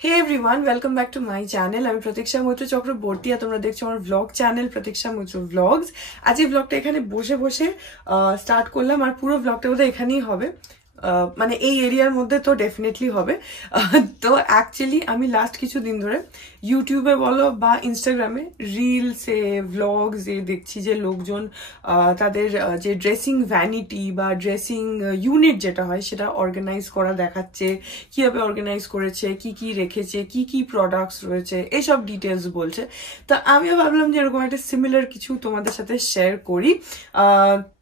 Hey everyone, welcome back to my channel. আমি প্রতীক্ষা মৈত্র চক্রবর্তী আর তোমরা দেখছো আমার vlog চ্যানেল প্রতীক্ষা মৈত্র vlogs। আজ এই vlogটা এখানে বসে বসে স্টার্ট করলাম আর পুরো vlogটা বোধহয় এখানেই হবে, মানে এই এরিয়ার মধ্যে তো ডেফিনেটলি হবে। তো অ্যাকচুয়ালি আমি লাস্ট কিছু দিন ধরে ইউটিউবে বলো বা ইনস্টাগ্রামে রিলসে ভ্লগসে দেখছি যে লোকজন তাদের যে ড্রেসিং ভ্যানিটি বা ড্রেসিং ইউনিট যেটা হয় সেটা অর্গানাইজ করা দেখাচ্ছে, কিভাবে অর্গানাইজ করেছে, কি কি রেখেছে, কি কি প্রোডাক্টস রয়েছে, এসব ডিটেলস বলছে। তো আমিও ভাবলাম যে এরকম একটা সিমিলার কিছু তোমাদের সাথে শেয়ার করি।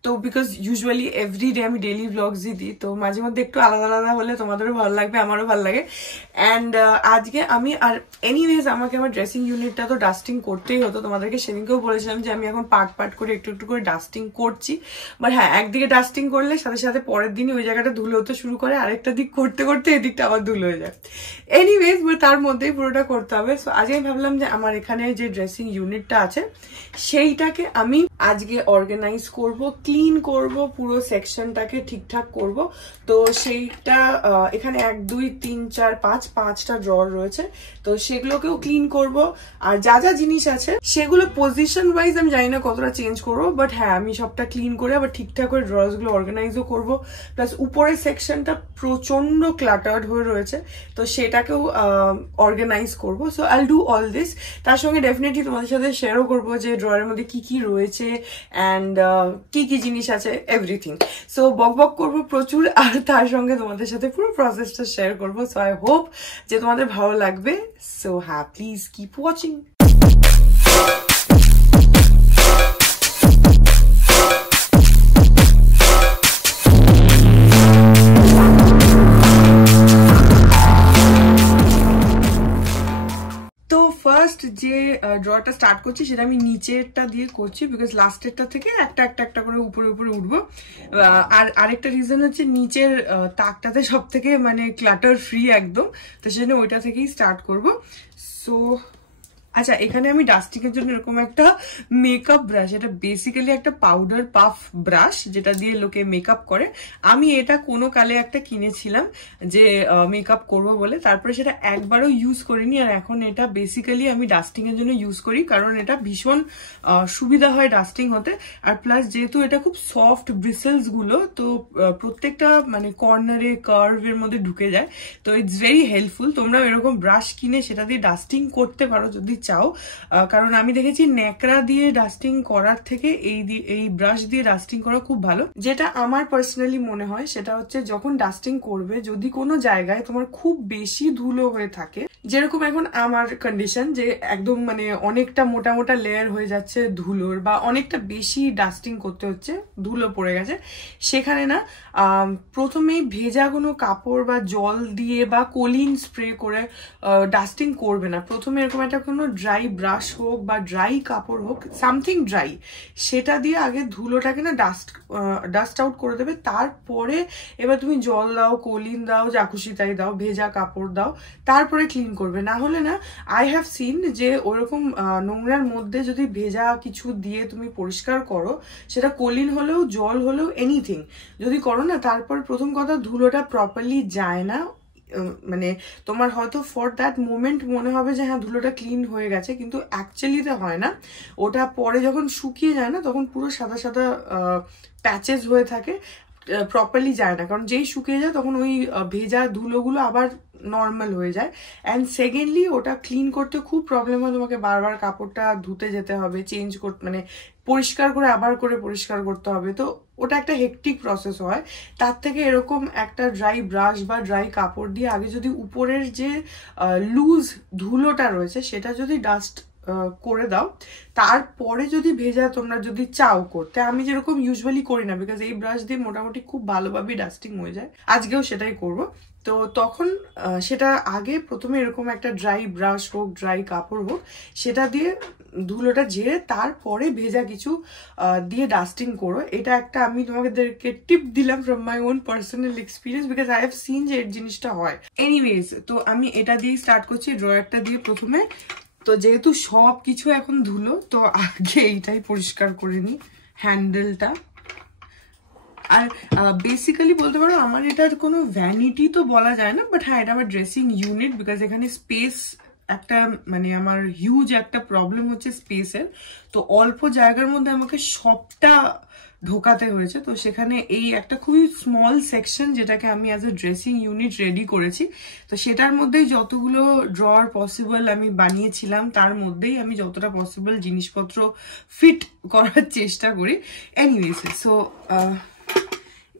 তো বিকজ ইউজুয়ালি এভরিডে আমি ডেইলি ভ্লগসই দিই, তো মাঝে মধ্যে একটু আলাদা আলাদা হলে তোমাদেরও ভালো লাগবে, আমারও ভালো লাগে। অ্যান্ড আজকে আমি আর এনিওয়েজ আমাকে আমার ড্রেসিং ইউনিটটা তো ডাস্টিং করতেই হতো। তোমাদেরকে সেদিনকেও বলেছিলাম যে আমি এখন পার্ট পার্ট করে একটু একটু করে ডাস্টিং করছি। বাট হ্যাঁ, একদিকে ডাস্টিং করলে সাথে সাথে পরের দিনই ওই জায়গাটা ধুলো হতে শুরু করে, আরেকটা দিক করতে করতে এদিকটা আবার ধুলো হয়ে যায়। এনিওয়েজ তার মধ্যেই পুরোটা করতে হবে। সো আজকে আমি ভাবলাম যে আমার এখানে যে ড্রেসিং ইউনিটটা আছে সেইটাকে আমি আজকে অর্গানাইজ করব, ক্লিন করব, পুরো সেকশনটাকে ঠিকঠাক করব। তো সেইটা এখানে 1 2 3 4 5 5টা ড্রয়ার রয়েছে, তো সেগুলোকেও ক্লিন করব। আর যা যা জিনিস আছে সেগুলো পজিশন ওয়াইজ আমি জানি না কতটা চেঞ্জ করবো, বাট হ্যাঁ আমি সবটা ক্লিন করে আবার ঠিকঠাক করে ড্রয়ার্স গুলো অর্গানাইজও করবো। প্লাস উপরের সেকশনটা প্রচন্ড ক্লাটার্ড হয়ে রয়েছে, তো সেটাকেও অর্গানাইজ করবো। So I'll do all this. তার সঙ্গে ডেফিনেটলি তোমাদের সাথে শেয়ারও করবো যে ড্রয়ারের মধ্যে কি কি রয়েছে অ্যান্ড কি কি জিনিস আছে, এভরিথিং। সো বক বক করবো প্রচুর, আর তার সঙ্গে তোমাদের সাথে পুরো প্রসেসটা শেয়ার করবো। সো আই হোপ যে তোমাদের ভালো লাগবে। সো হ্যাঁ, প্লিজ কিপ ওয়াচিং। ফার্স্ট যে ড্রয়ারটা স্টার্ট করছি সেটা আমি নিচেরটা দিয়ে করছি, বিকজ লাস্টেরটা থেকে একটা একটা একটা করে উপরে উপরে উঠবো। আর আরেকটা রিজন হচ্ছে নিচের তাকটাতে সব থেকে মানে ক্লাটার ফ্রি একদম, তো সেজন্য ওইটা থেকেই স্টার্ট করবো। সো আচ্ছা, এখানে আমি ডাস্টিং এর জন্য এরকম একটা মেকআপ ব্রাশ, এটা বেসিক্যালি একটা পাউডার পাফ ব্রাশ যেটা দিয়ে লোকে মেকআপ করে। আমি এটা কোনো কালে একটা কিনেছিলাম যে মেকআপ করবো বলে, তারপরে সেটা একবারও ইউজ করিনি। আর এখন এটা বেসিক্যালি আমি ডাস্টিং এর জন্য ইউজ করি, কারণ এটা ভীষণ সুবিধা হয় ডাস্টিং হতে। আর প্লাস যেহেতু এটা খুব সফট ব্রিসেলস গুলো, তো প্রত্যেকটা মানে কর্নারে কার্ভের মধ্যে ঢুকে যায়, তো ইটস ভেরি হেল্পফুল। তোমরা এরকম ব্রাশ কিনে সেটা দিয়ে ডাস্টিং করতে পারো যদি চাও, কারণ আমি দেখেছি ন্যাকড়া দিয়ে ডাস্টিং করার থেকে এই ব্রাশ দিয়ে ডাস্টিং করা খুব ভালো। যেটা আমার পার্সোনালি মনে হয় সেটা হচ্ছে, যখন ডাস্টিং করবে যদি কোনো জায়গায় তোমার খুব বেশি ধুলো হয়ে থাকে, যেরকম এখন আমার কন্ডিশন যে একদম মানে অনেকটা মোটা মোটা লেয়ার হয়ে যাচ্ছে ধুলোর, বা অনেকটা বেশি ডাস্টিং করতে হচ্ছে, ধুলো পড়ে গেছে, সেখানে না প্রথমেই ভেজা কোনো কাপড় বা জল দিয়ে বা কোলিন স্প্রে করে ডাস্টিং করবে না। প্রথমে এরকম একটা কোনো ড্রাই ব্রাশ হোক বা ড্রাই কাপড় হোক, সামথিং ড্রাই, সেটা দিয়ে আগে ধুলোটাকে না ডাস্ট আউট করে দেবে। তারপরে এবার তুমি জল দাও, কোলিন দাও, যা খুশি তাই দাও, ভেজা কাপড় দাও, তারপরে ক্লিন করবে। না হলে না, আই হ্যাভ সিন যে ওরকম নোংরার মধ্যে যদি ভেজা কিছু দিয়ে তুমি পরিষ্কার করো, সেটা কোলিন হলেও জল হলেও এনিথিং যদি করো না, তারপর প্রথম কথা ধুলোটা প্রপারলি যায় না। মানে তোমার হয়তো ফর দ্যাট মোমেন্ট মনে হবে যে হ্যাঁ ধুলোটা ক্লিন হয়ে গেছে, কিন্তু অ্যাকচুয়ালিতে হয় না। ওটা পরে যখন শুকিয়ে যায় না, তখন পুরো সাদা সাদা প্যাচেস হয়ে থাকে, প্রপারলি যায় না। কারণ যেই শুকিয়ে যায় তখন ওই ভেজা ধুলোগুলো আবার নর্মাল হয়ে যায়। অ্যান্ড সেকেন্ডলি ওটা ক্লিন করতে খুব প্রবলেম হয়, তোমাকে বারবার কাপড়টা ধুতে যেতে হবে, চেঞ্জ করতে মানে পরিষ্কার করে আবার করে পরিষ্কার করতে হবে, তো ওটা একটা হেকটিক প্রসেস হয়। তার থেকে এরকম একটা ড্রাই ব্রাশ বা ড্রাই কাপড় দিয়ে আগে যদি উপরের যে লুজ ধুলোটা রয়েছে সেটা যদি ডাস্ট করে দাও, তারপরে যদি ভেজা তোমরা যদি চাও করতে, আমি যেরকম ইউজুয়ালি করি না, বিকজ এই ব্রাশ দিয়ে মোটামুটি খুব ভালোভাবে ডাস্টিং হয়ে যায়, আজকেও সেটাই করব। তো তখন সেটা আগে প্রথমে এরকম একটা ড্রাই ব্রাশ হোক, ড্রাই কাপড় হোক, সেটা দিয়ে ধুলোটা ঝেড়ে তারপরে ভেজা কিছু দিয়ে ডাস্টিং করো। এটা একটা আমি তোমাদেরকে টিপ দিলাম from my own personal experience, because I have seen যে এই জিনিসটা হয়। এনিওয়েজ, তো আমি এটা দিয়েই স্টার্ট করছি, ড্রয়ারটা দিয়ে প্রথমে। তো যেহেতু সব কিছু এখন ধুলো, তো আগে এইটাই পরিষ্কার করে নিই, হ্যান্ডেলটা। আর বেসিক্যালি বলতে পারো আমার এটার কোনো ভ্যানিটি তো বলা যায় না, বাট হ্যাঁ এটা আমার ড্রেসিং ইউনিট, বিকজ এখানে স্পেস একটা মানে আমার হিউজ একটা প্রবলেম হচ্ছে স্পেসের। তো অল্প জায়গার মধ্যে আমাকে সবটা ঢোকাতে হয়েছে, তো সেখানে এই একটা খুবই স্মল সেকশন যেটাকে আমি as a dressing unit ready করেছি, তো সেটার মধ্যেই যতগুলো ড্রয়ার পসিবল আমি বানিয়েছিলাম তার মধ্যেই আমি যতটা পসিবল জিনিসপত্র ফিট করার চেষ্টা করি। এনিওয়েজ, সো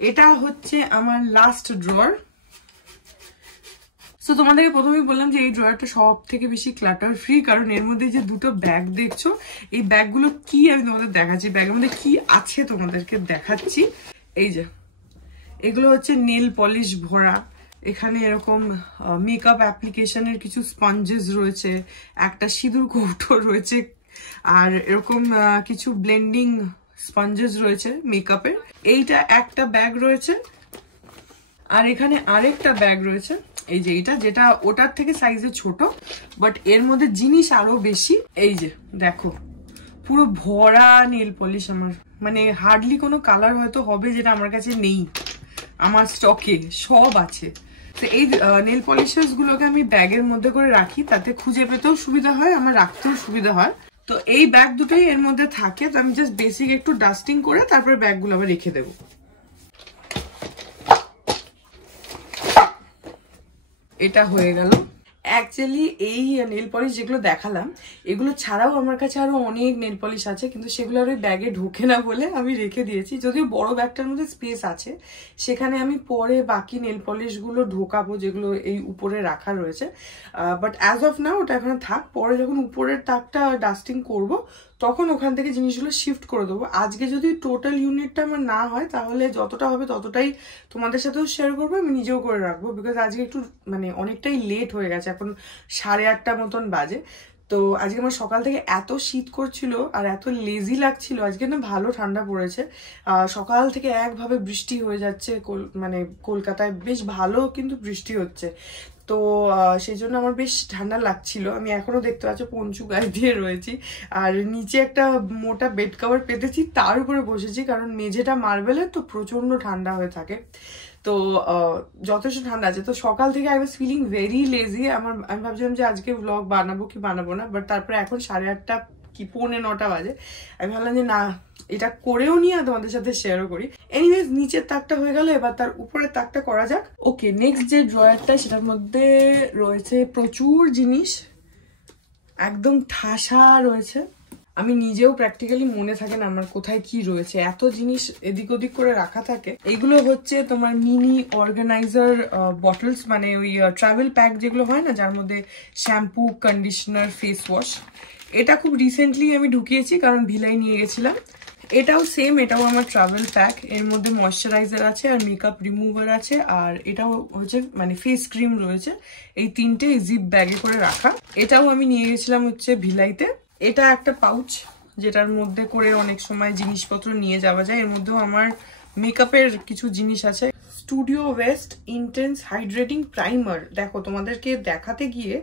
এটা হচ্ছে আমার লাস্ট ড্রয়ার। সো তোমাদেরকে প্রথমেই বললাম যে এই ড্রয়ারটা সব থেকে বেশি ক্লাটার ফ্রি, কারণ এর মধ্যে যে দুটো ব্যাগ দেখছো, এই ব্যাগগুলো কি আমি তোমাদের দেখাচ্ছি, ব্যাগের মধ্যে কি আছে তোমাদেরকে দেখাচ্ছি। এই যে এগুলো হচ্ছে নেল পলিশ ভরা, এখানে এরকম মেকআপ অ্যাপ্লিকেশনের কিছু স্পঞ্জেস রয়েছে, একটা সিঁদুর কৌটো রয়েছে, আর এরকম কিছু ব্লেন্ডিং স্পঞ্জেস রয়েছে মেকআপের। এইটা একটা ব্যাগ রয়েছে, আর এখানে আরেকটা ব্যাগ রয়েছে, এই যে এইটা, যেটা ওটার থেকে সাইজে ছোট, বাট এর মধ্যে জিনিস আরো বেশি। এই যে দেখো পুরো ভরা নেল পলিশ আমার, মানে হার্ডলি কোনো কালার হয়তো হবে যেটা আমার কাছে নেই, আমার স্টকে সব আছে। তো এই নেল পলিশার্স গুলোকে আমি ব্যাগের মধ্যে করে রাখি, তাতে খুঁজে পেতেও সুবিধা হয়, আমার রাখতেও সুবিধা হয়। তো এই ব্যাগ দুটোই এর মধ্যে থাকে, তো আমি জাস্ট বেসিক একটু ডাস্টিং করে তারপরে ব্যাগগুলো আবার রেখে দেবো। এটা হয়ে গেল। অ্যাকচুয়ালি এই নেল পলিশ যেগুলো দেখালাম এগুলো ছাড়াও আমার কাছে আরো অনেক নেল পলিশ আছে, কিন্তু সেগুলো আর ওই ব্যাগে ঢোকে না বলে আমি রেখে দিয়েছি। যদিও বড় ব্যাগটার মধ্যে স্পেস আছে, সেখানে আমি পরে বাকি নেল পলিশগুলো ঢোকাবো যেগুলো এই উপরে রাখা রয়েছে, বাট অ্যাজ অফ নাও ওটা এখানে থাক। পরে যখন উপরের তাকটা ডাস্টিং করব তখন ওখান থেকে জিনিসগুলো শিফট করে দেবো। আজকে যদি টোটাল ইউনিটটা আমার না হয় তাহলে যতটা হবে ততটাই তোমাদের সাথেও শেয়ার করবো, আমি নিজেও করে রাখবো, বিকজ আজকে একটু মানে অনেকটাই লেট হয়ে গেছে, এখন 8:30 মতন বাজে। তো আজকে আমার সকাল থেকে এত শীত করছিল আর এত লেজি লাগছিল, আজকে না ভালো ঠান্ডা পড়েছে, সকাল থেকে একভাবে বৃষ্টি হয়ে যাচ্ছে, মানে কলকাতায় বেশ ভালো কিন্তু বৃষ্টি হচ্ছে, তো সেই জন্য আমার বেশ ঠান্ডা লাগছিল। আমি এখনো দেখতে পাচ্ছি পঞ্চু গায়ে দিয়ে রয়েছি, আর নিচে একটা মোটা বেড কভার পেতেছি, তার উপরে বসেছি, কারণ মেঝেটা মার্বেলের তো প্রচন্ড ঠান্ডা হয়ে থাকে, তো যথেষ্ট ঠান্ডা আছে। তো সকাল থেকে I was feeling very lazy, আমি ভাবছিলাম যে আজকে ব্লগ বানাবো কি বানাবো না, বাট তারপরে এখন 8:30 কি 8:45 বাজে, আমি ভাবলাম যে না এটা করেও নিয়ে তোমাদের সাথে শেয়ারও করি। এনিওয়েজ নিচের তাকটা হয়ে গেল, এবার তার উপরের তাকটা করা যাক। ওকে, নেক্সট যে ড্রয়ারটা সেটার মধ্যে রয়েছে প্রচুর জিনিস, একদম ঠাসা রয়েছে, আমি নিজেও প্র্যাকটিক্যালি মনে থাকে না আমার কোথায় কি রয়েছে, এত জিনিস এদিক ওদিক করে রাখা থাকে। এইগুলো হচ্ছে তোমার মিনি অর্গানাইজার বটলস, মানে ওই ট্রাভেল প্যাক যেগুলো হয় না, যার মধ্যে শ্যাম্পু, কন্ডিশনার, ফেস ওয়াশ। এটা খুব রিসেন্টলি আমি ঢুকিয়েছি কারণ ভিলাই নিয়ে গেছিলাম। এটাও সেম, এটাও আমার ট্রাভেল প্যাক, এর মধ্যে ময়শ্চারাইজার আছে আর মেকআপ রিমুভার আছে, আর এটাও হচ্ছে মানে ফেস ক্রিম রয়েছে। এই তিনটে জিপ ব্যাগে করে রাখা। এটাও আমি নিয়ে গেছিলাম হচ্ছে ভিলাইতে। এটা একটা পাউচ যেটার মধ্যে করে অনেক সময় জিনিসপত্র নিয়ে যাওয়া যায়, এর মধ্যেও আমার মেকআপের কিছু জিনিস আছে। Studio West intense hydrating primer, দেখো তোমাদেরকে দেখাতে গিয়ে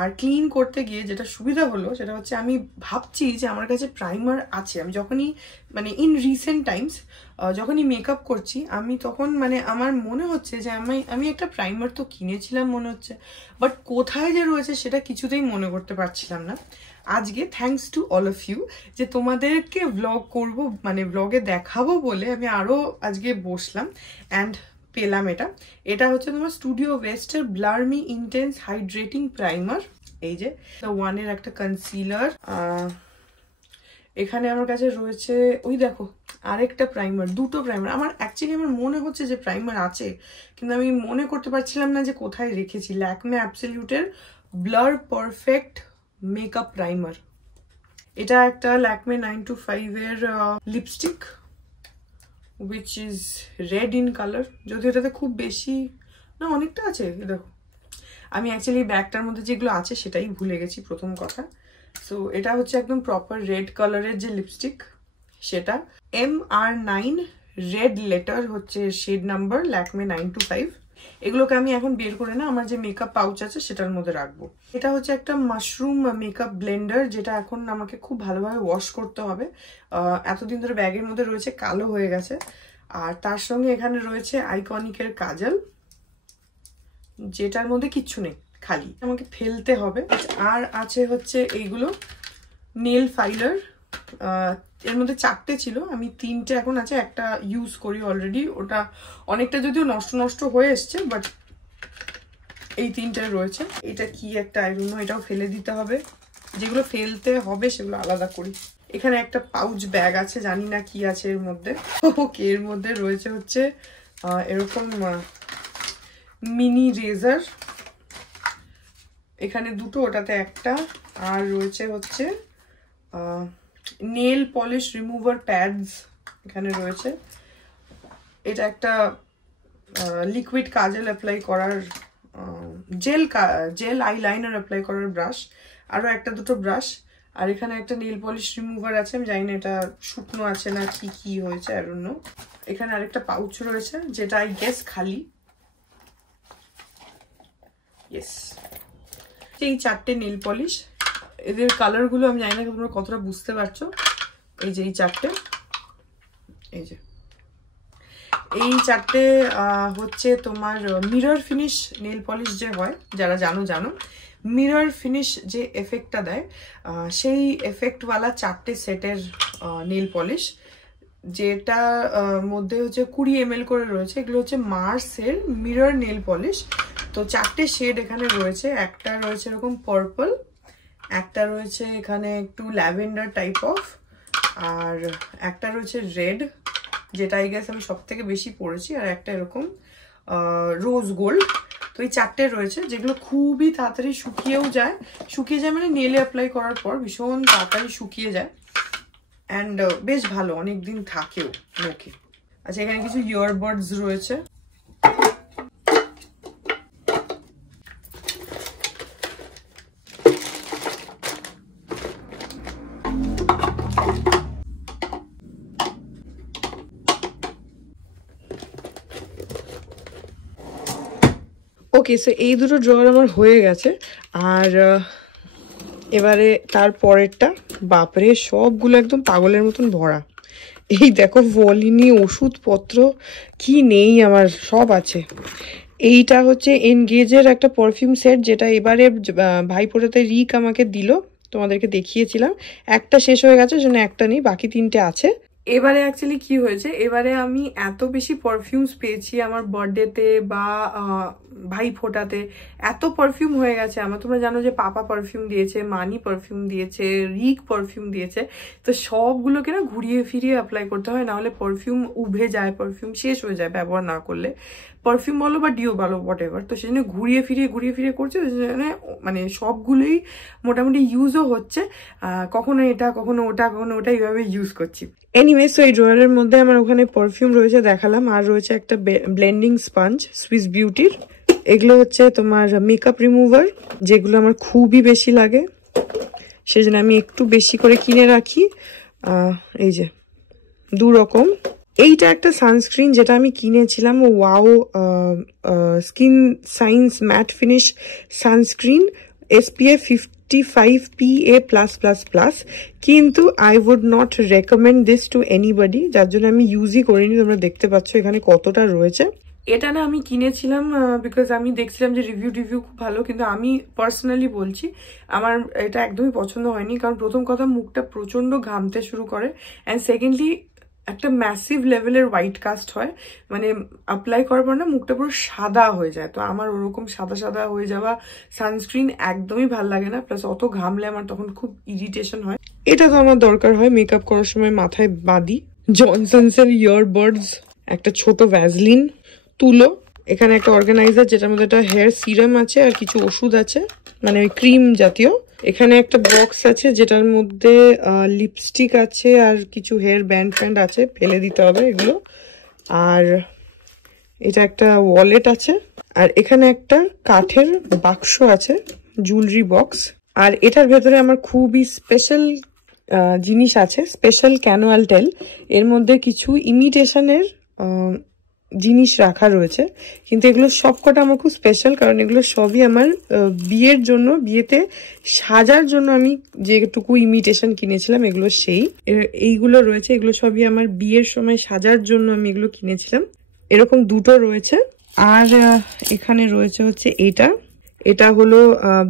আর ক্লিন করতে গিয়ে যেটা সুবিধা হলো সেটা হচ্ছে আমি ভাবছি যে আমার কাছে প্রাইমার আছে। আমি যখনই মানে ইন রিসেন্ট টাইমস যখনই মেকআপ করছি আমি তখন মানে আমার মনে হচ্ছে যে আমি একটা প্রাইমার তো কিনেছিলাম মনে হচ্ছে, বাট কোথায় যে রয়েছে সেটা কিছুতেই মনে করতে পারছিলাম না। আজকে thanks to all of you যে তোমাদেরকে ব্লগ করব মানে ব্লগে দেখাবো বলে আমি আরও আজকে বসলাম অ্যান্ড পেলাম এটা। এটা হচ্ছে তোমার স্টুডিও ওয়েস্টের ব্লারমি ইন্টেন্স হাইড্রেটিং প্রাইমার। এই যে ওয়ানের একটা কনসিলার, এখানে আমার কাছে রয়েছে ওই দেখো আরেকটা প্রাইমার, দুটো প্রাইমার। আমার অ্যাকচুয়ালি আমার মনে হচ্ছে যে প্রাইমার আছে, কিন্তু আমি মনে করতে পারছিলাম না যে কোথায় রেখেছি। ল্যাকমে অ্যাবসলিউটের ব্লার পারফেক্ট মেকআপ প্রাইমার। এটা একটা ল্যাকমে 925 এর lipstick which is red in color, যদি এটাতে খুব বেশি না অনেকটা আছে। দেখো আমি অ্যাকচুয়ালি ব্যাগটার মধ্যে যেগুলো আছে সেটাই ভুলে গেছি প্রথম কথা। সো এটা হচ্ছে একদম প্রপার রেড কালারের যে লিপস্টিক, সেটা MR9 রেড লেটার হচ্ছে শেড নাম্বার, ল্যাকমে 925। এগুলোকে আমি এখন বের করে না আমার যে মেকআপ পাউচ আছে সেটার মধ্যে রাখবো। এটা হচ্ছে একটা মাশরুম মেকআপ ব্লেন্ডার, যেটা এখন আমাকে খুব ভালোভাবে ওয়াশ করতে হবে, এতদিন ধরে ব্যাগের মধ্যে রয়েছে, কালো হয়ে গেছে। আর তার সঙ্গে এখানে রয়েছে আইকনিকের কাজল, যেটার মধ্যে কিচ্ছু নেই, খালি আমাকে ফেলতে হবে। আর আছে হচ্ছে এইগুলো নেল ফাইলার, এর মধ্যে 4টে ছিল, আমি 3টে এখন আছে, একটা ইউজ করি অলরেডি, ওটা অনেকটা যদিও নষ্ট হয়ে এসছে, বাট এই 3টে রয়েছে। এটা কি একটা আই ডোন্ট নো, এটাও ফেলে দিতে হবে, যেগুলো ফেলতে হবে সেগুলো আলাদা করি। এখানে একটা পাউচ ব্যাগ আছে, জানি না কি আছে এর মধ্যে। ওকে, এর মধ্যে রয়েছে হচ্ছে এরকম মিনি রেজার, এখানে 2টো, ওটাতে একটা। আর রয়েছে হচ্ছে নেল পলিশ রিমুভার প্যাডস এখানে রয়েছে। এটা একটা লিকুইড কাজল অ্যাপ্লাই করার, জেল আইলাইনার অ্যাপ্লাই করার ব্রাশ, আরও 1-2টো ব্রাশ। আর এখানে একটা নেল পলিশ রিমুভার আছে, আমি জানি না এটা শুকনো আছে না কি হয়েছে, আই ডোন্ট নো। এখানে আরেকটা পাউচ রয়েছে, যেটা আই গেস খালি। ইয়েস, এই 4টে নেল পলিশ, এদের কালারগুলো আমি জানি না তোমরা কতটা বুঝতে পারছো। এই যে এই 4টে, এই 4টে হচ্ছে তোমার মিরর ফিনিশ নেল পলিশ যে হয়, যারা জানো মিরর ফিনিশ যে এফেক্টটা দেয়, সেই এফেক্টওয়ালা 4টে সেটের নেল পলিশ, যেটা মধ্যে হচ্ছে 20 ml করে রয়েছে। এগুলো হচ্ছে মার্সের মিরর নেল পলিশ। তো 4টে শেড এখানে রয়েছে, একটা রয়েছে এরকম পার্পল, একটা রয়েছে এখানে একটু ল্যাভেন্ডার টাইপ অফ, আর একটা রয়েছে রেড, যেটা আই গেস আমি সব থেকে বেশি পরেছি, আর একটা এরকম রোজ গোল্ড। তো এই 4টে রয়েছে, যেগুলো খুবই তাড়াতাড়ি শুকিয়ে যায় মানে নেলে অ্যাপ্লাই করার পর ভীষণ তাড়াতাড়ি শুকিয়ে যায়, অ্যান্ড বেশ ভালো, অনেক দিন থাকেও মুখে। আচ্ছা, এখানে কিছু ইয়ারবাডস রয়েছে। ওকে, সো এই 2টো ড্রয়ার আমার হয়ে গেছে। আর এবারে তারপরেরটা, বাপরে সবগুলো একদম পাগলের মতন ভরা। এই দেখো, ভলিনি, ওষুধপত্র কি নেই আমার, সব আছে। এইটা হচ্ছে এনগেজের একটা পারফিউম সেট, যেটা এবারে ভাইফোঁটাতে রিক আমাকে দিল, তোমাদেরকে দেখিয়েছিলাম। একটা শেষ হয়ে গেছে, জন্য একটা নেই, বাকি 3টে আছে। এবারে অ্যাকচুয়ালি কি হয়েছে, এবারে আমি এত বেশি পারফিউমস পেয়েছি আমার বার্থডেতে বা ভাইফোঁটাতে, এত পারফিউম হয়ে গেছে আমার। তোমরা জানো যে পাপা পারফিউম দিয়েছে, মানি পারফিউম দিয়েছে, রিক পারফিউম দিয়েছে। তো সবগুলোকে না ঘুরিয়ে ফিরিয়ে অ্যাপ্লাই করতে হয়, নাহলে পারফিউম উভে যায়, পারফিউম শেষ হয়ে যায় ব্যবহার না করলে, পারফিউম বলো বা ডিও বলো হোয়াট এভার। তো সেই জন্য ঘুরিয়ে ফিরিয়ে করছে, মানে সবগুলোই মোটামুটি ইউজও হচ্ছে, কখনো এটা কখনো ওটা কখনো ওটা, এইভাবে ইউজ করছি। এনিওয়ে, সো এই ড্রয়ারের মধ্যে আমার ওখানে পারফিউম রয়েছে দেখালাম, আর রয়েছে একটা ব্লেন্ডিং স্পঞ্জ সুইস বিউটির। এগুলো হচ্ছে তোমার মেকআপ রিমুভার, যেগুলো আমার খুবই বেশি লাগে, সেজন্য আমি একটু বেশি করে কিনে রাখি। এই যে 2 রকম। এইটা একটা সানস্ক্রিন, যেটা আমি কিনেছিলাম, wow skin science matte finish sunscreen, SPF 55 PA+++, কিন্তু I would not recommend this to anybody, যার জন্য আমি ইউজই করিনি। তোমরা দেখতে পাচ্ছ এখানে কতটা রয়েছে। এটা না আমি কিনেছিলাম বিকজ আমি দেখছিলাম যে রিভিউ খুব ভালো, কিন্তু আমি পার্সোনালি বলছি আমার এটা একদমই পছন্দ হয়নি। কারণ প্রথম কথা, মুখটা প্রচন্ড ঘামতে শুরু করে, অ্যান্ড সেকেন্ডলি একটা ম্যাসিভ লেভেলের হোয়াইট কাস্ট হয়, মানে অ্যাপ্লাই করার পর না মুখটা পুরো সাদা হয়ে যায়। তো আমার ওরকম সাদা হয়ে যাওয়া সানস্ক্রিন একদমই ভাল লাগে না, প্লাস অত ঘামলে আমার তখন খুব ইরিটেশন হয়। এটা তো আমার দরকার হয় মেকআপ করার সময় মাথায় বাঁধি। জনসনসের ইয়ারবাডস, একটা ছোট ভ্যাসলিন, তুলো, এখানে একটা অর্গানাইজার যেটার মধ্যে একটা হেয়ার সিরাম আছে আর কিছু ওষুধ আছে, মানে ওই ক্রিম জাতীয়। এখানে একটা বক্স আছে যেটার মধ্যে লিপস্টিক আছে আর কিছু হেয়ার ব্যান্ড আছে, ফেলে দিতে হবে এগুলো। আর এটা একটা ওয়ালেট আছে, আর এখানে একটা কাঠের বাক্স আছে, জুয়েলারি বক্স। আর এটার ভেতরে আমার খুবই স্পেশাল জিনিস আছে, স্পেশাল ক্যানুয়াল টেল। এর মধ্যে কিছু ইমিটেশনের জিনিস রাখা রয়েছে, কিন্তু এগুলো সবকটা আমার খুব স্পেশাল, কারণ এগুলো সবই আমার বিয়ের জন্য, বিয়েতে সাজার জন্য আমি যেটুকু ইমিটেশন কিনেছিলাম এগুলো এইগুলো রয়েছে, এগুলো সবই আমার বিয়ের সময় সাজার জন্য আমি এগুলো কিনেছিলাম। এরকম দুটো রয়েছে। আর এখানে রয়েছে হচ্ছে এটা হলো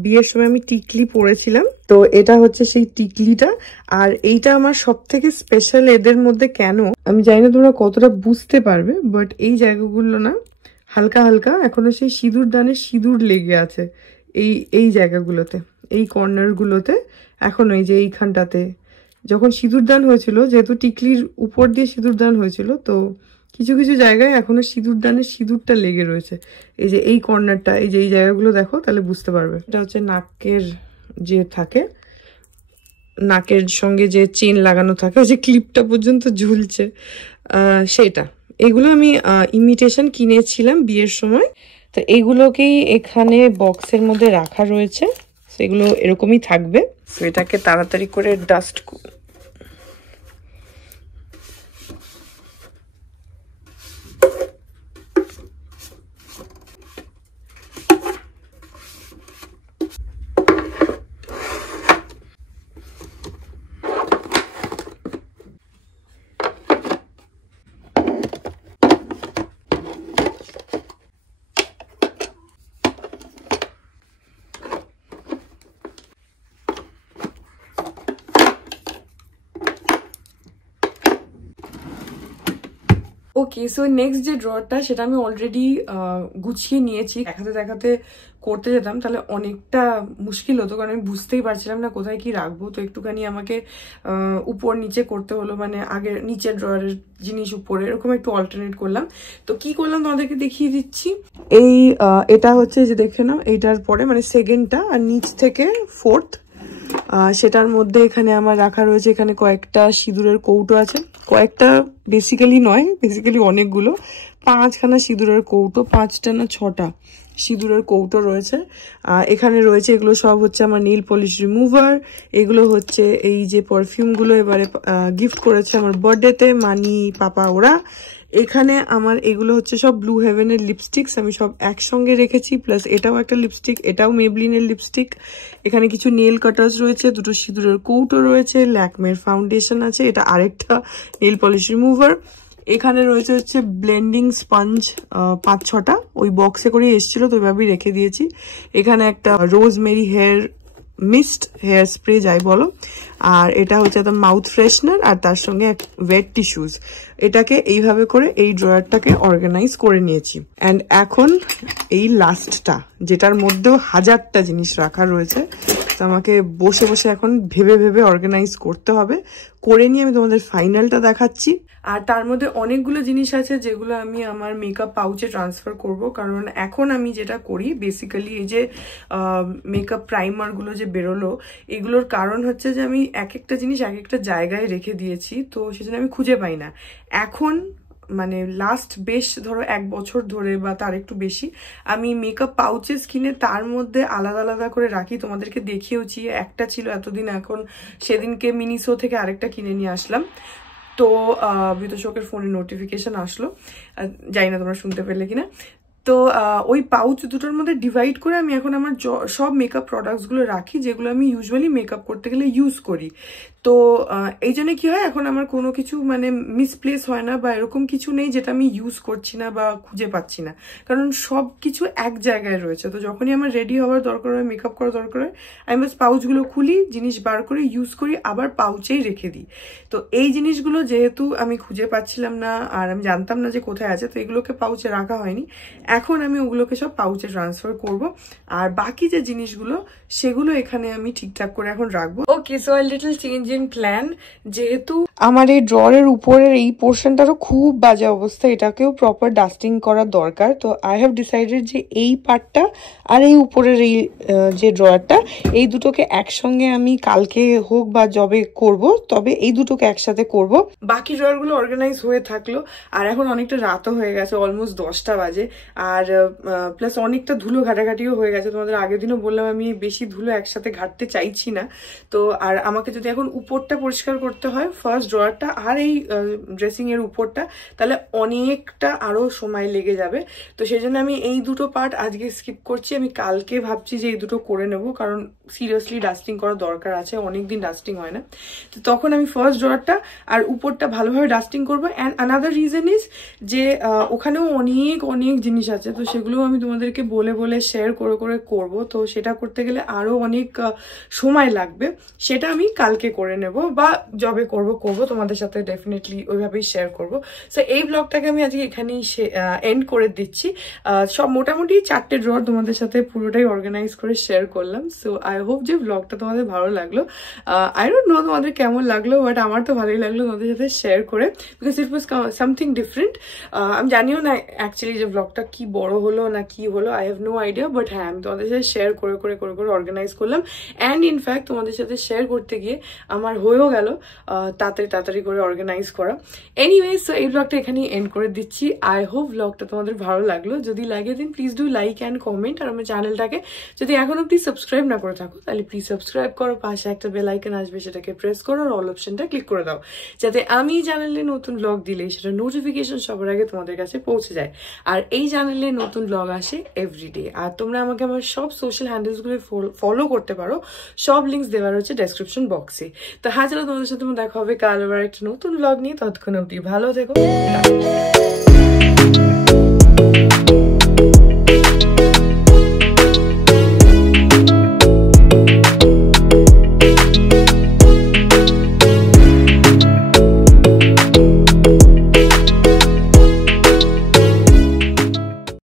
বিয়ের সময় আমি টিকলি পরেছিলাম, তো এটা হচ্ছে সেই টিকলিটা। আর এইটা আমার সব থেকে স্পেশাল এদের মধ্যে কেন আমি জানি না তোমরা কতটা বুঝতে পারবে, বাট এই জায়গাগুলো না হালকা হালকা এখনো সেই সিঁদুর দানের সিঁদুর লেগে আছে এই জায়গাগুলোতে, এই কর্নারগুলোতে এখনো, এই যে এইখানটাতে যখন সিঁদুর দান হয়েছিল, যেহেতু টিকলির উপর দিয়ে সিঁদুর দান হয়েছিল, তো কিছু কিছু জায়গায় এখনো সিঁদুর দানের সিঁদুরটা লেগে রয়েছে। এই যে এই কর্নারটা, এই যে এই জায়গাগুলো দেখো তাহলে বুঝতে পারবে। এটা হচ্ছে নাকের যে থাকে, নাকের সঙ্গে যে চেন লাগানো থাকে, ওই যে ক্লিপটা পর্যন্ত ঝুলছে, সেটা। এগুলো আমি ইমিটেশন কিনেছিলাম বিয়ের সময়, তো এগুলোকেই এখানে বক্সের মধ্যে রাখা রয়েছে, সেগুলো এরকমই থাকবে। তো এটাকে তাড়াতাড়ি করে ডাস্ট ওকে। সো নেক্সট যে ড্রয়ারটা, সেটা আমি অলরেডি গুছিয়ে নিয়েছি। দেখাতে দেখাতে করতে যেতাম তাহলে অনেকটা মুশকিল হতো, কারণ আমি বুঝতেই পারছিলাম না কোথায় কি রাখবো। তো একটুখানি আমাকে উপর নিচে করতে হলো, মানে আগে নিচের ড্রয়ারের জিনিস উপরে, এরকম একটু অল্টারনেট করলাম। তো কি করলাম তোমাদেরকে দেখিয়ে দিচ্ছি। এটা হচ্ছে যে দেখে নাও, এইটার পরে মানে সেকেন্ডটা, আর নিচ থেকে ফোর্থ, সেটার মধ্যে এখানে আমার রাখা রয়েছে, এখানে কয়েকটা সিঁদুরের কৌটো আছে, কয়েকটা বেসিক্যালি নয়, বেসিক্যালি অনেকগুলো, 5খানা সিঁদুরের কৌটো, 5টা না 6টা সিঁদুরের কৌটো রয়েছে। এখানে রয়েছে, এগুলো সব হচ্ছে আমার নেল পলিশ রিমুভার। এগুলো হচ্ছে এই যে পারফিউমগুলো এবারে গিফট করেছে আমার বার্থডেতে মানি পাপা ওরা। এখানে আমার এগুলো হচ্ছে সব ব্লু হেভেনের লিপস্টিক্স, আমি সব একসঙ্গে রেখেছি, প্লাস এটাও একটা লিপস্টিক, এটাও মেবলিনের লিপস্টিক। এখানে কিছু নেল কাটার্স রয়েছে, দুটো সিঁদুরের কৌটো রয়েছে, ল্যাকমের ফাউন্ডেশন আছে, এটা আরেকটা নেল পলিশ রিমুভার। এখানে রয়েছে হচ্ছে ব্লেন্ডিং স্পঞ্জ 5-6টা, ওই বক্সে করে এসেছিল, তো ওইভাবেই রেখে দিয়েছি। এখানে একটা rosemary hair mist, hair spray যাই বলো, আর এটা হচ্ছে একটা মাউথ ফ্রেশনার, আর তার সঙ্গে ওয়েট টিস্যুস। এটাকে এইভাবে করে এই ড্রয়ারটাকে অর্গানাইজ করে নিয়েছি। অ্যান্ড এখন এই লাস্টটা, যেটার মধ্যেও 1000টা জিনিস রাখা রয়েছে, তো আমাকে বসে বসে এখন ভেবে ভেবে অর্গানাইজ করতে হবে। করে নিয়ে আমি তোমাদের ফাইনালটা দেখাচ্ছি। আর তার মধ্যে অনেকগুলো জিনিস আছে যেগুলো আমি আমার মেকআপ পাউচে ট্রান্সফার করব, কারণ এখন আমি যেটা করি বেসিক্যালি এই যে মেকআপ প্রাইমারগুলো যে বেরোলো, এগুলোর কারণ হচ্ছে যে আমি এক একটা জিনিস এক একটা জায়গায় রেখে দিয়েছি, তো সেজন্য আমি খুঁজে পাই না। এখন মানে লাস্ট বেশ ধরো 1 বছর ধরে বা তার একটু বেশি আমি মেকআপ পাউচেস কিনে তার মধ্যে আলাদা আলাদা করে রাখি। তোমাদেরকে দেখিয়েওছি, একটা ছিল এতদিন, এখন সেদিনকে মিনিসো থেকে আরেকটা কিনে নিয়ে আসলাম। তো বিতোষকের ফোনে নোটিফিকেশন আসলো, জানি না তোমরা শুনতে পেলে কিনা। তো ওই পাউচ দুটোর মধ্যে ডিভাইড করে আমি এখন আমার সব মেকআপ প্রোডাক্টসগুলো রাখি, যেগুলো আমি ইউজুয়ালি মেকআপ করতে গেলে ইউজ করি। তো এই জন্য কি হয়, এখন আমার কোনো কিছু মানে মিসপ্লেস হয় না, বা এরকম কিছু নেই যেটা আমি ইউজ করছি না বা খুঁজে পাচ্ছি না, কারণ সব কিছু এক জায়গায় রয়েছে। তো যখনই আমার রেডি হওয়ার দরকার হয়, মেকআপ করার দরকার হয়, আমি বাস পাউচগুলো খুলি, জিনিস বার করে ইউজ করি, আবার পাউচেই রেখে দিই। তো এই জিনিসগুলো যেহেতু আমি খুঁজে পাচ্ছিলাম না আর আমি জানতাম না যে কোথায় আছে, তো এগুলোকে পাউচে রাখা হয়নি। এখন আমি ওগুলোকে সব পাউচে ট্রান্সফার করব, আর বাকি যে জিনিসগুলো সেগুলো এখানে আমি ঠিকঠাক করে এখন রাখবো। Okay, so a little change in plan. যেহেতু আমার এই ড্রয়ারের উপরের এই পোর্শনটারও খুব বাজে অবস্থা, এটাকেও প্রপার ডাস্টিং করা দরকার। তো আই হ্যাভ ডিসাইডেড যে এই পার্টটা আর এই উপরের এই যে ড্রয়ারটা, এই দুটোকে একসঙ্গে আমি কালকে হোক বা যবে করব, তবে এই দুটোকে একসাথে করব। বাকি ড্রয়ারগুলো অর্গানাইজ হয়ে থাকলো। আর এখন অনেকটা রাতও হয়ে গেছে, অলমোস্ট 10টা বাজে, আর প্লাস অনেকটা ধুলো ঘাটাঘাটিও হয়ে গেছে। তোমাদের আগের দিনও বললাম আমি বেশি ধুলো একসাথে ঘাটতে চাইছি না। তো আর আমাকে যদি এখন উপরটা পরিষ্কার করতে হয়, ফার্স্ট ফার্স্ট ড্রয়ারটা আর এই ড্রেসিং এর উপরটা, তাহলে অনেকটা আরো সময় লেগে যাবে। তো সেই জন্য আমি এই দুটো পার্ট আজকে স্কিপ করছি। আমি কালকে ভাবছি যে এই দুটো করে নেব, কারণ সিরিয়াসলি ডাস্টিং করা দরকার আছে, অনেকদিন ডাস্টিং হয় না। তো তখন আমি ফার্স্ট ড্রয়ারটা আর উপরটা ভালোভাবে ডাস্টিং করবো। অ্যান্ড আনাদার রিজন ইজ যে ওখানেও অনেক অনেক জিনিস আছে, তো সেগুলো আমি তোমাদেরকে বলে বলে শেয়ার করে করে করবো। তো সেটা করতে গেলে আরো অনেক সময় লাগবে, সেটা আমি কালকে করে নেব বা যবে করবো তোমাদের সাথে ডেফিনেটলি ওইভাবেই শেয়ার করবো। সো এই ব্লগটাকে আমি আজকে এখানেই এন্ড করে দিচ্ছি। সব মোটামুটি 4টে ড্রয়ার তোমাদের সাথে পুরোটাই অর্গানাইজ করে শেয়ার করলাম। সো আই হোপ যে ব্লগটা তোমাদের ভালো লাগলো। আই ডোন্ট নো তোমাদের কেমন লাগলো, বাট আমার তো ভালোই লাগলো তোমাদের সাথে শেয়ার করে, because it was something different. আমি জানিও না অ্যাকচুয়ালি যে ব্লগটা কি বড় হলো না কি হলো, I have no idea, but হ্যাঁ আমি তোমাদের সাথে শেয়ার করে করে করে করে অর্গানাইজ করলাম। অ্যান্ড ইনফ্যাক্ট তোমাদের সাথে শেয়ার করতে গিয়ে আমার হয়েও গেল তাড়াতাড়ি করে অর্গানাইজ করা। এনিওয়েজ, সো এই ব্লগটা এখানেই এন্ড করে দিচ্ছি। আই হোপ ব্লগটা তোমাদের ভালো লাগলো। যদি লাগে then please do like and comment. আর আমার চ্যানেলটাকে যদি এখন অব্দি সাবস্ক্রাইব না করে থাকো তাহলে প্লিজ সাবস্ক্রাইব করো, পাশে একটা বেল আইকন আসবে সেটাকে প্রেস করো, আর অল অপশনটা ক্লিক করে দাও, যাতে আমি চ্যানেলে নতুন ব্লগ দিলে সেটা নোটিফিকেশন সবার আগে তোমাদের কাছে পৌঁছে যায়। আর এই চ্যানেলে নতুন ব্লগ আসে এভরিডে। আর তোমরা আমাকে আমার সব সোশ্যাল হ্যান্ডেলসগুলো ফলো করতে পারো, সব লিঙ্কস দেওয়া রয়েছে ডেসক্রিপশন বক্সে। তো হ্যাঁ, চলো তোমাদের সাথে দেখা হবে কাল আবার একটা নতুন ব্লগ নিয়ে। ততক্ষণ অবধি ভালো থেকো।